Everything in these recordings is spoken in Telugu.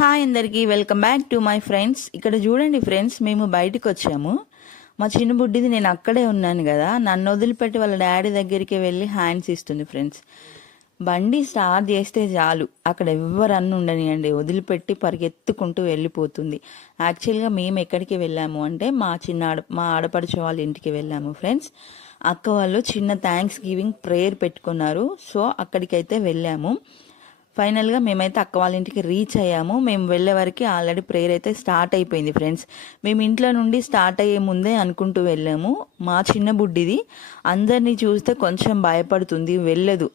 హాయ్ అందరికీ welcome back to my friends. ఇక్కడ చూడండి ఫ్రెండ్స్, మేము బయటకు వచ్చాము. మా చిన్న బుడ్డిది నేను అక్కడే ఉన్నాను కదా, నన్ను వదిలిపెట్టి వాళ్ళ డాడీ దగ్గరికి వెళ్ళి హ్యాండ్స్ ఇస్తుంది ఫ్రెండ్స్. బండి స్టార్ట్ చేస్తే చాలు అక్కడ ఎవ్వరు అన్ను ఉండనియండి, వదిలిపెట్టి పరిగెత్తుకుంటూ వెళ్ళిపోతుంది. యాక్చువల్గా మేము ఎక్కడికి వెళ్ళాము అంటే మా ఆడపడుచు వాళ్ళ ఇంటికి వెళ్ళాము ఫ్రెండ్స్. అక్క వాళ్ళు చిన్న థ్యాంక్స్ గివింగ్ ప్రేయర్ పెట్టుకున్నారు, సో అక్కడికైతే వెళ్ళాము. ఫైనల్గా మేమైతే అక్క వాళ్ళ ఇంటికి రీచ్ అయ్యాము. మేము వెళ్ళే వరకు ఆల్రెడీ ప్రేయర్ అయితే స్టార్ట్ అయిపోయింది ఫ్రెండ్స్. మేము ఇంట్లో నుండి స్టార్ట్ అయ్యే ముందే అనుకుంటూ వెళ్ళాము. మా చిన్న బుడ్డిది అందరినీ చూస్తే కొంచెం భయపడుతుంది, వెళ్ళదు.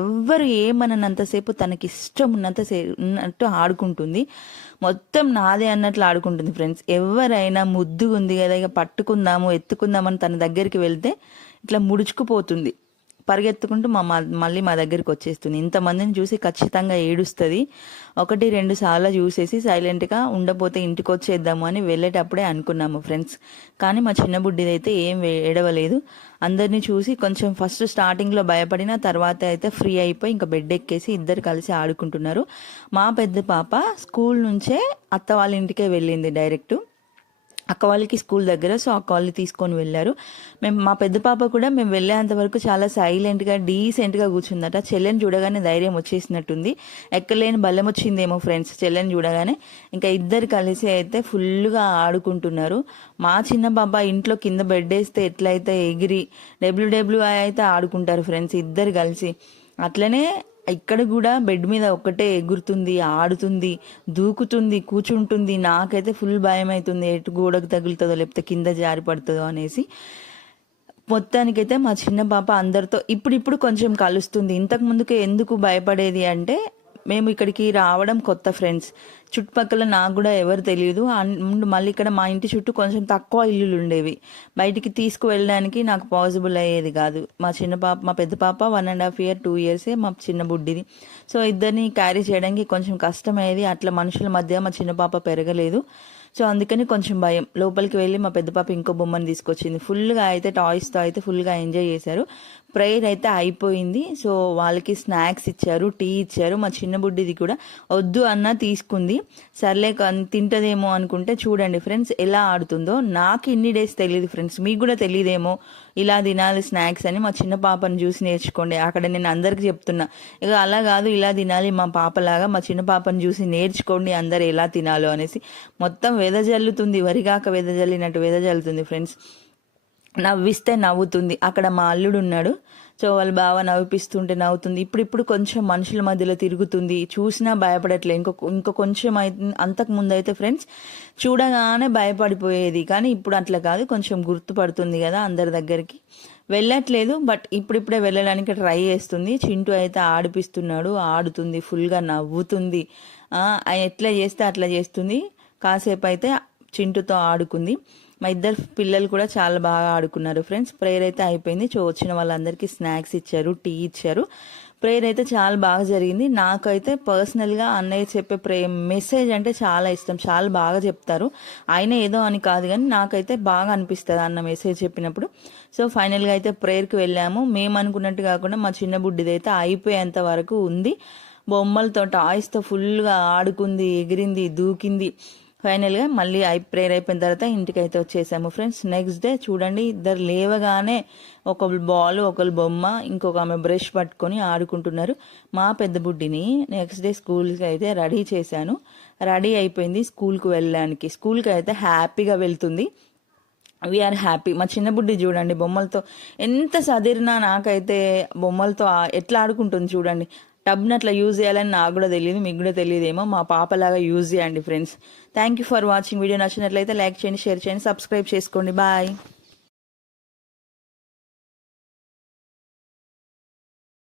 ఎవ్వరు ఏమన్నంతసేపు తనకి ఇష్టం ఉన్నట్టు ఆడుకుంటుంది. మొత్తం నాదే అన్నట్లు ఆడుకుంటుంది ఫ్రెండ్స్. ఎవరైనా ముద్దుగా ఉంది కదా, ఇక పట్టుకుందాము ఎత్తుకుందామని తన దగ్గరికి వెళ్తే ఇట్లా ముడుచుకుపోతుంది, పరిగెత్తుకుంటూ మళ్ళీ మా దగ్గరికి వచ్చేస్తుంది. ఇంతమందిని చూసి ఖచ్చితంగా ఏడుస్తుంది. 1-2 సార్లు చూసేసి సైలెంట్గా ఉండపోతే ఇంటికి వచ్చేద్దాము అని వెళ్ళేటప్పుడే అనుకున్నాము ఫ్రెండ్స్. కానీ మా చిన్న బుడ్డిదైతే ఏం ఏడవలేదు. అందరినీ చూసి కొంచెం ఫస్ట్ స్టార్టింగ్లో భయపడిన తర్వాత అయితే ఫ్రీ అయిపోయి ఇంకా బెడ్ ఎక్కేసి ఇద్దరు కలిసి ఆడుకుంటున్నారు. మా పెద్ద పాప స్కూల్ నుంచే అత్త వాళ్ళ ఇంటికే వెళ్ళింది డైరెక్ట్. అక్క వాళ్ళకి స్కూల్ దగ్గర, సో అక్క వాళ్ళు తీసుకొని వెళ్ళారు. మా పెద్ద పాప కూడా మేము వెళ్ళేంత వరకు చాలా సైలెంట్గా డీసెంట్గా కూర్చుందట. చెల్లెని చూడగానే ధైర్యం వచ్చేసినట్టుంది, ఎక్కలేని బలం వచ్చిందేమో ఫ్రెండ్స్ చెల్లెని చూడగానే. ఇంకా ఇద్దరు కలిసి అయితే ఫుల్గా ఆడుకుంటున్నారు. మా చిన్న పాప ఇంట్లో కింద బెడ్ వేస్తే ఎట్లయితే ఎగిరి డబ్ల్యూడబ్ల్యూఐ అయితే ఆడుకుంటారు ఫ్రెండ్స్ ఇద్దరు కలిసి. అట్లనే ఇక్కడ కూడా బెడ్ మీద ఒక్కటే ఎగురుతుంది, ఆడుతుంది, దూకుతుంది, కూర్చుంటుంది. నాకైతే ఫుల్ భయం అవుతుంది, ఎటు గోడకు తగులుతుందో లేకపోతే కింద జారి పడుతుందో అనేసి. మొత్తానికైతే మా చిన్న పాప అందరితో ఇప్పుడిప్పుడు కొంచెం కలుస్తుంది. ఇంతకు ముందుకే ఎందుకు భయపడేది అంటే, మేము ఇక్కడికి రావడం కొత్త ఫ్రెండ్స్, చుట్టుపక్కల నాకు కూడా ఎవరు తెలియదు. మళ్ళీ ఇక్కడ మా ఇంటి చుట్టూ కొంచెం తక్కువ ఇల్లులు ఉండేవి, బయటికి తీసుకువెళ్ళడానికి నాకు పాసిబుల్ అయ్యేది కాదు. మా పెద్ద పాప 1.5 year 2 years మా చిన్న బుడ్డిది. సో ఇద్దరిని క్యారీ చేయడానికి కొంచెం కష్టమయ్యేది. అట్లా మనుషుల మధ్య మా చిన్న పాప పెరగలేదు, సో అందుకని కొంచెం భయం. లోపలికి వెళ్ళి మా పెద్ద పాప ఇంకో బొమ్మను తీసుకొచ్చింది. ఫుల్గా అయితే టాయ్స్తో అయితే ఫుల్గా ఎంజాయ్ చేశారు. ప్రేయర్ అయితే అయిపోయింది, సో వాళ్ళకి స్నాక్స్ ఇచ్చారు, టీ ఇచ్చారు. మా చిన్న బుడ్డిది కూడా వద్దు అన్న తీసుకుంది. సర్లే తింటదేమో అనుకుంటే చూడండి ఫ్రెండ్స్ ఎలా ఆడుతుందో. నాకు ఇన్ని డేస్ తెలియదు ఫ్రెండ్స్, మీకు కూడా తెలియదేమో ఇలా తినాలి స్నాక్స్ అని. మా చిన్న పాపను చూసి నేర్చుకోండి. అక్కడ నేను అందరికి చెప్తున్నా, ఇక అలా కాదు ఇలా తినాలి మా పాపలాగా, మా చిన్న పాపను చూసి నేర్చుకోండి అందరు ఎలా తినాలో అనేసి. మొత్తం వెదజల్లుతుంది, వరిగాక వెదజల్లినట్టు వెదజల్లుతుంది ఫ్రెండ్స్. నవ్విస్తే నవ్వుతుంది. అక్కడ మా అల్లుడు ఉన్నాడు, సో వాళ్ళు బాగా నవ్విపిస్తుంటే నవ్వుతుంది. ఇప్పుడు కొంచెం మనుషుల మధ్యలో తిరుగుతుంది, చూసినా భయపడట్లే. ఇంకో కొంచెం అంతకు ముందు అయితే ఫ్రెండ్స్ చూడగానే భయపడిపోయేది, కానీ ఇప్పుడు అట్లా కాదు, కొంచెం గుర్తుపడుతుంది కదా అందరి దగ్గరికి. వెళ్ళట్లేదు, బట్ ఇప్పుడిప్పుడే వెళ్ళడానికి ట్రై చేస్తుంది. చింటూ అయితే ఆడిపిస్తున్నాడు, ఆడుతుంది, ఫుల్గా నవ్వుతుంది. ఎట్లా చేస్తే అట్లా చేస్తుంది. కాసేపు అయితే చింటూతో ఆడుకుంది. మా ఇద్దరు పిల్లలు కూడా చాలా బాగా ఆడుకున్నారు ఫ్రెండ్స్. ప్రేయర్ అయితే అయిపోయింది, వచ్చిన వాళ్ళందరికీ స్నాక్స్ ఇచ్చారు, టీ ఇచ్చారు. ప్రేయర్ అయితే చాలా బాగా జరిగింది. నాకైతే పర్సనల్గా అన్నయ్య చెప్పే మెసేజ్ అంటే చాలా ఇష్టం, చాలా బాగా చెప్తారు. ఆయన ఏదో అని కాదు కానీ నాకైతే బాగా అనిపిస్తుంది అన్న మెసేజ్ చెప్పినప్పుడు. సో ఫైనల్గా అయితే ప్రేయర్కి వెళ్ళాము. మేము అనుకున్నట్టు కాకుండా మా చిన్న బుడ్డిది అయితే అయిపోయేంత వరకు ఉంది. బొమ్మలతో టాయ్స్తో ఫుల్గా ఆడుకుంది, ఎగిరింది, దూకింది. ఫైనల్గా మళ్ళీ ప్రేయర్ అయిపోయిన తర్వాత ఇంటికి అయితే వచ్చేసాము ఫ్రెండ్స్. నెక్స్ట్ డే చూడండి, ఇద్దరు లేవగానే ఒకరు బాల్ ఒకరు బొమ్మ, ఇంకొక ఆమె బ్రష్ పట్టుకొని ఆడుకుంటున్నారు. మా పెద్ద బుడ్డిని నెక్స్ట్ డే స్కూల్కి అయితే రెడీ చేశాను. రెడీ అయిపోయింది స్కూల్కి వెళ్ళడానికి. స్కూల్కి అయితే హ్యాపీగా వెళ్తుంది, వీఆర్ హ్యాపీ. మా చిన్న బుడ్డి చూడండి బొమ్మలతో ఎంత సదిరినా, నాకైతే బొమ్మలతో ఎట్లా ఆడుకుంటుంది చూడండి. టబ్ని అట్లా యూజ్ చేయాలని నాకు కూడా తెలియదు, మీకు కూడా తెలియదేమో. మా పాపలాగా యూజ్ చేయండి friends. Thank you for watching. Video నచ్చినట్లయితే లైక్ చేయండి, షేర్ చేయండి, సబ్స్క్రైబ్ చేసుకోండి. బాయ్.